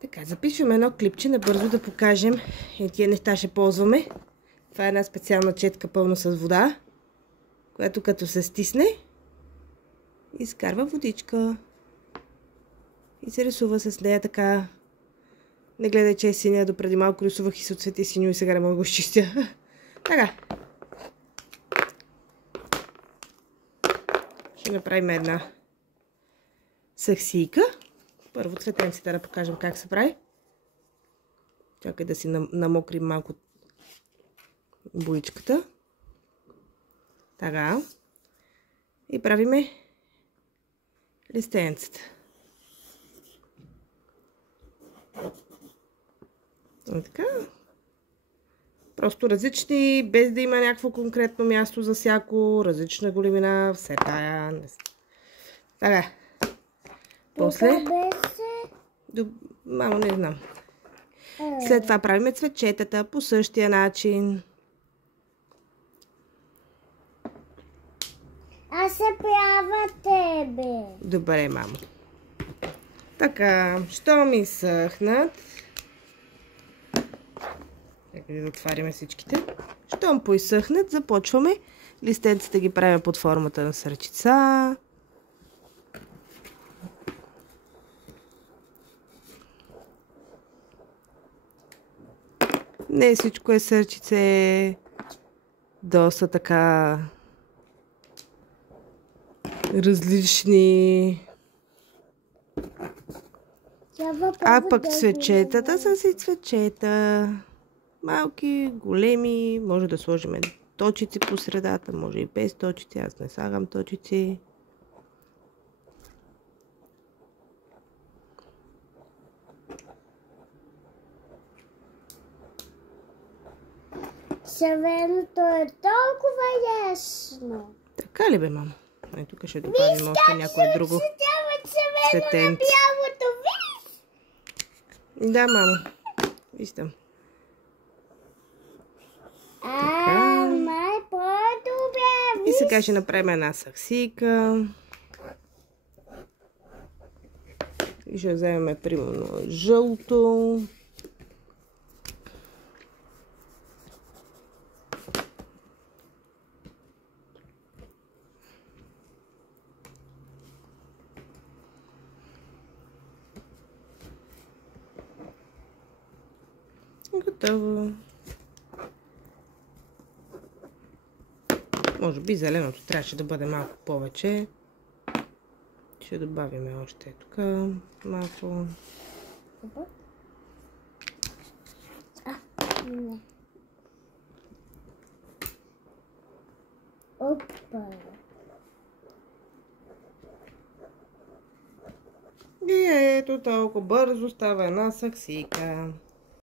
Така, записваме едно клипче, набързо да покажем. Тия неща ще ползваме. Това е една специална четка пълна с вода, която като се стисне, изкарва водичка и се рисува с нея така. Не гледай, че е синя, допреди малко рисувах и се отцвети синьо и сега не мога да го изчистя. Така. Ще направим една саксийка. Първо цветенците да покажем как се прави. Чакай да си намокрим малко боичката. Така. И правиме листенцата. И така. Просто различни, без да има някакво конкретно място за всяко, различна големина, все тая. Така. После... Мамо, не знам. След това правиме цветчетата по същия начин. Аз се правя тебе. Добре, мамо. Така, щом изсъхнат. Нека да отваряме всичките. Щом поизсъхнат, започваме. Листенците ги правим под формата на сърчица. Не всичко е сърчице. Доста така различни. А пък цветчетата са си цветчета. Малки, големи. Може да сложим точици по средата. Може и без точици. Аз не слагам точици. Червеното е толкова ясно. Така ли бе, мамо? Ай, тук ще добавим още някое друго цветенце. Да, мамо. Виждам. И сега ще направим една саксийка. И ще вземем примерно жълто. Готово. Може би зеленото трябваше да бъде малко повече. Ще добавим още тук малко. Не. Опа. И ето толкова бързо става една саксийка.